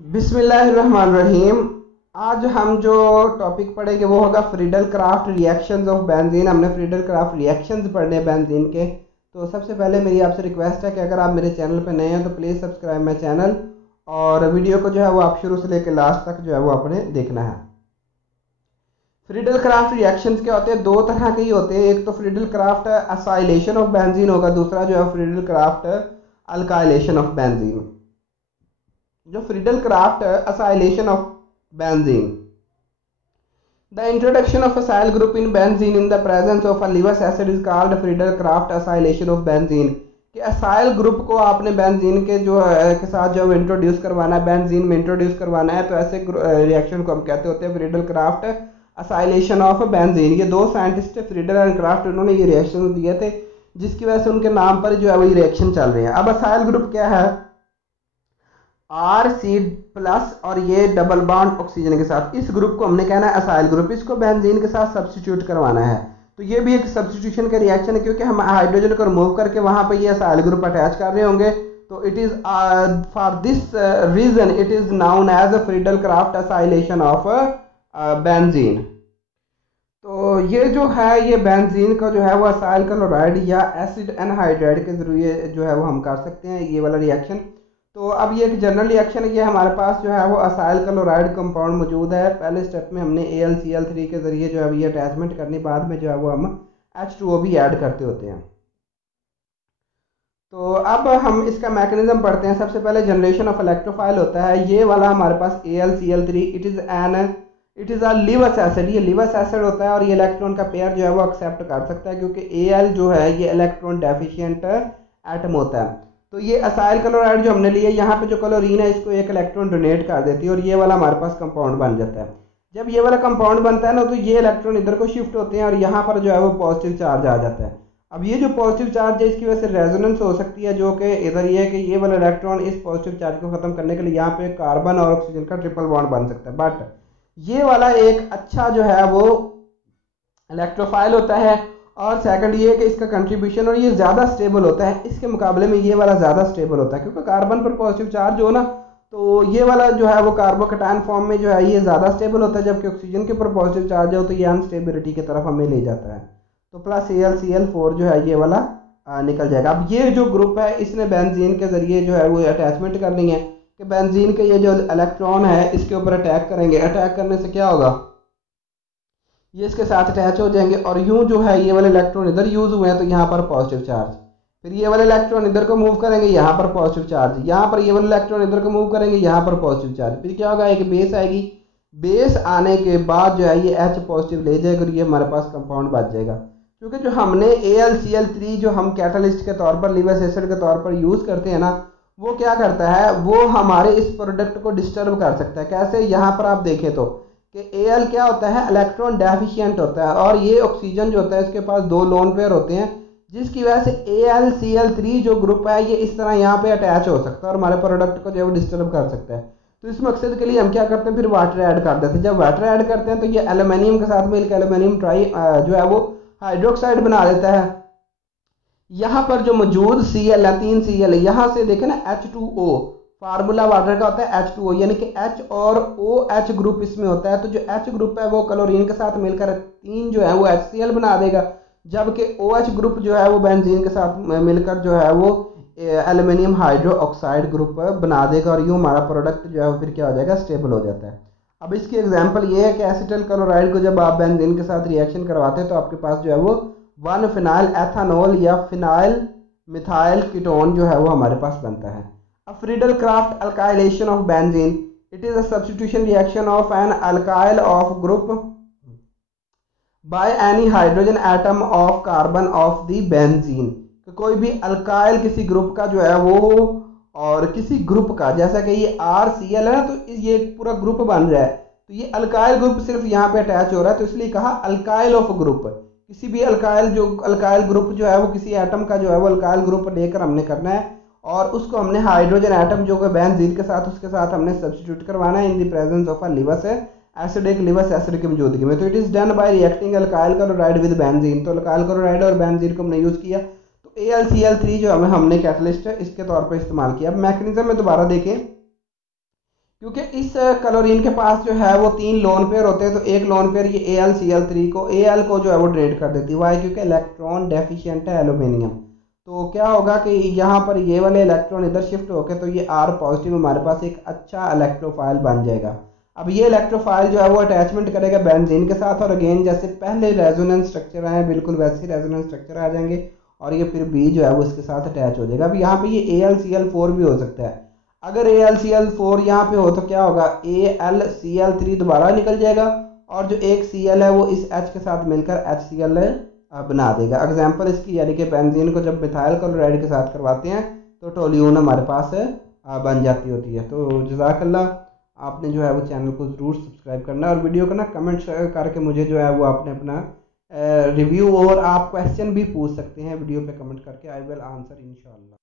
बिस्मिल्लाहिर्रहमानिर्रहीम। आज हम जो टॉपिक पढ़ेंगे वो होगा Friedel craft reactions of benzene. हमने फ्रीडल क्राफ्ट रिएक्शंस पढ़ने हैं बेंजीन के। तो सबसे पहले मेरी आपसे रिक्वेस्ट है कि अगर आप मेरे चैनल पर नए हैं तो प्लीज़ सब्सक्राइब माई चैनल, और वीडियो को जो है वो आप शुरू से लेकर लास्ट तक जो है वो आपने देखना है। फ्रीडल क्राफ्ट रिएक्शंस क्या होते हैं? दो तरह के ही होते हैं। एक तो Friedel craft acylation of benzene होगा, दूसरा जो है Friedel Crafts alkylation of benzene. जो Friedel craft acylation of benzene, the introduction of acyl group in benzene in the presence of a Lewis acid is called Friedel craft acylation of benzene. कि acyl group को आपने benzene के जो के साथ जो introduce करवाना है, बेंजीन में इंट्रोड्यूस करवाना है, तो ऐसे रिएक्शन को हम कहते होते हैं Friedel craft acylation of benzene. ये दो साइंटिस्ट फ्रीडल एंड क्राफ्ट, उन्होंने ये रिएक्शन दिए थे जिसकी वजह से उनके नाम पर जो है वो रिएक्शन चल रहे हैं। अब असाइल ग्रुप क्या है? R+ और ये डबल बॉन्ड ऑक्सीजन के साथ, इस ग्रुप को हमने कहना है असाइल ग्रुप। इसको बेंजीन के साथ सब्स्टिट्यूट करवाना है। तो ये भी एक सब्स्टिट्यूशन का रिएक्शन है, क्योंकि हम हाइड्रोजन को रिमूव करके वहां पर ये असाइल ग्रुप अटैच कर रहे होंगे। तो it is for this reason it is known as Friedel craft acylation of benzene. तो ये जो है ये बेंजीन का जो है वो असाइल क्लोराइड या एसिड एनहाइड्राइड के जरिए जो है वो हम कर सकते हैं ये वाला रिएक्शन। तो अब ये एक जनरल रिएक्शन है। ये हमारे पास जो है वो असाइल क्लोराइड कंपाउंड मौजूद है। पहले स्टेप में हमने AlCl3 के जरिए जो है ये अटैचमेंट करनी, बाद में जो है वो हम H2O भी ऐड करते होते हैं। तो अब हम इसका मैकेनिज्म पढ़ते हैं। सबसे पहले जनरेशन ऑफ इलेक्ट्रोफाइल होता है। ये वाला हमारे पास AlCl3 it is a Lewis acid. ये लिवस एसिड होता है और ये इलेक्ट्रॉन का पेयर जो है वो एक्सेप्ट कर सकता है, क्योंकि Al जो है ये इलेक्ट्रॉन डेफिशिएंट एटम होता है। तो ये असाइल क्लोराइड जो हमने लिए, यहाँ पे जो क्लोरीन है इसको एक इलेक्ट्रॉन डोनेट कर देती है और ये वाला हमारे पास कंपाउंड बन जाता है। जब ये वाला कंपाउंड बनता है ना, तो ये इलेक्ट्रॉन इधर को शिफ्ट होते हैं और यहाँ पर जो है वो पॉजिटिव चार्ज आ जाता है। अब ये जो पॉजिटिव चार्ज है इसकी वजह से रेजोनेंस हो सकती है, जो कि इधर ये है कि ये वाला इलेक्ट्रॉन इस पॉजिटिव चार्ज को खत्म करने के लिए यहाँ पे कार्बन और ऑक्सीजन का ट्रिपल बॉन्ड बन सकता है। बट ये वाला एक अच्छा जो है वो इलेक्ट्रोफाइल होता है। और सेकंड ये है कि इसका कंट्रीब्यूशन और ये ज़्यादा स्टेबल होता है, इसके मुकाबले में ये वाला ज़्यादा स्टेबल होता है, क्योंकि कार्बन पर पॉजिटिव चार्ज हो ना, तो ये वाला जो है वो कार्बोकैटायन फॉर्म में जो है ये ज़्यादा स्टेबल होता है, जबकि ऑक्सीजन के ऊपर पॉजिटिव चार्ज हो तो ये अनस्टेबिलिटी की तरफ हमें ले जाता है। तो प्लस AlCl4 जो है ये वाला निकल जाएगा। अब ये जो ग्रुप है इसने बेंजीन के जरिए जो है वो अटैचमेंट करनी है कि बेंजीन के ये जो इलेक्ट्रॉन है इसके ऊपर अटैक करेंगे। अटैक करने से क्या होगा? ये इसके साथ अटैच हो जाएंगे और यूं जो है ये वाले इलेक्ट्रॉन इधर यूज हुए हैं तो यहाँ पर पॉजिटिव चार्ज, फिर ये वाले इलेक्ट्रॉन इधर को मूव करेंगे, यहाँ पर पॉजिटिव चार्ज, यहाँ पर ये वाले इलेक्ट्रॉन इधर को मूव करेंगे, यहाँ पर पॉजिटिव चार्ज। फिर क्या होगा? एक बेस आएगी, बेस आने के बाद जो है ये H पॉजिटिव ले जाएगा और ये हमारे पास कंपाउंड बच जाएगा। क्योंकि जो हमने AlCl3 जो हम कैटलिस्ट के तौर पर, लिवस एसिड के तौर पर यूज करते हैं ना, वो क्या करता है? वो हमारे इस प्रोडक्ट को डिस्टर्ब कर सकता है। कैसे? यहाँ पर आप देखें तो कि Al क्या होता है? इलेक्ट्रॉन डेफिशिएंट होता है, और ये ऑक्सीजन जो होता है इसके पास दो लोन पेयर होते हैं, जिसकी वजह से AlCl3 जो ग्रुप है ये इस तरह यहाँ पे अटैच हो सकता है और हमारे प्रोडक्ट को जो है डिस्टर्ब कर सकता है। तो इस मकसद के लिए हम क्या करते हैं? फिर वाटर ऐड कर देते हैं। जब वाटर ऐड करते हैं तो ये एल्यूमिनियम के साथ मिलकर एल्यूमिनियम ट्राई जो है वो हाइड्रोक्साइड बना देता है। यहाँ पर जो मौजूद Cl है, 3 Cl है, यहाँ से देखें ना H2O, फार्मूला वाटर का होता है H2O, यानी कि H और OH ग्रुप इसमें होता है। तो जो H ग्रुप है वो क्लोरीन के साथ मिलकर 3 जो है वो HCl बना देगा, जबकि OH ग्रुप जो है वो बेंजीन के साथ मिलकर जो है वो एल्यूमिनियम हाइड्रो ऑक्साइड ग्रुप बना देगा, और यूँ हमारा प्रोडक्ट जो है वो फिर क्या हो जाएगा? स्टेबल हो जाता है। अब इसकी एग्जाम्पल ये है कि एसिटल क्लोराइड को जब आप बेंजीन के साथ रिएक्शन करवाते हैं तो आपके पास जो है वो 1 फिनाइल एथानॉल या फिनाइल मिथाइल कीटोन जो है वो हमारे पास बनता है। A Friedel-Crafts alkylation of benzene. It is a substitution reaction of an alkyl of group by any hydrogen atom of carbon of the benzene. तो कोई भी अल्काइल किसी ग्रुप का जो है वो, और किसी ग्रुप का, जैसा कि ये RCl है ना, तो ये पूरा ग्रुप बन रहा है, तो ये अल्काइल ग्रुप सिर्फ यहाँ पे अटैच हो रहा है, तो इसलिए कहा अल्काइल ऑफ ग्रुप। किसी भी अल्काइल ग्रुप जो है वो किसी एटम का जो है वो अल्काइल ग्रुप लेकर हमने करना है, और उसको हमने हाइड्रोजन एटम जो कि बेंजीन के साथ, उसके साथ हमने सब्स्टिट्यूट करवाना है इन the presence of a Lewis acid, एक लिवस एसिड की मौजूदगी में। तो it is done by reacting alkyl chloride with benzene. तो अल्काइल क्लोराइड और बेंजीन को हमने यूज किया, तो AlCl3 जो हमने कैटलिस्ट है इसके तौर पर इस्तेमाल किया। अब मैकेनिज्म में दोबारा देखें क्योंकि इस क्लोरीन के पास जो है वो 3 लोन पेयर होते हैं, तो एक लोन पेयर ये AlCl3 को Al को जो है वो ड्रेड कर देती है। वाई? क्योंकि इलेक्ट्रॉन डेफिशिएंट है एल्यूमिनियम। तो क्या होगा कि यहाँ पर ये वाले इलेक्ट्रॉन इधर शिफ्ट होकर तो ये R पॉजिटिव हमारे पास एक अच्छा इलेक्ट्रोफाइल बन जाएगा। अब ये इलेक्ट्रोफाइल जो है वो अटैचमेंट करेगा बेंजीन के साथ, और अगेन जैसे पहले रेजोनेंस स्ट्रक्चर आए बिल्कुल वैसे ही रेजोनेंस स्ट्रक्चर आ जाएंगे, और ये फिर बी जो है वो इसके साथ अटैच हो जाएगा। अब यहाँ पे ये AlCl4 भी हो सकता है। अगर AlCl4 यहाँ पे हो तो क्या होगा, AlCl3 दोबारा निकल जाएगा, और जो एक Cl है वो इस H के साथ मिलकर HCl बना देगा। एग्जाम्पल इसकी, यानी कि बेंजीन को जब मिथाइल क्लोराइड के साथ करवाते हैं तो टोल्यून हमारे पास बन जाती होती है। तो जज़ाकल्लाह, आपने जो है वो चैनल को ज़रूर सब्सक्राइब करना है, और वीडियो को ना कमेंट करके मुझे जो है वो आपने अपना रिव्यू और आप क्वेश्चन भी पूछ सकते हैं वीडियो पे कमेंट करके। आई विल आंसर इंशाल्लाह।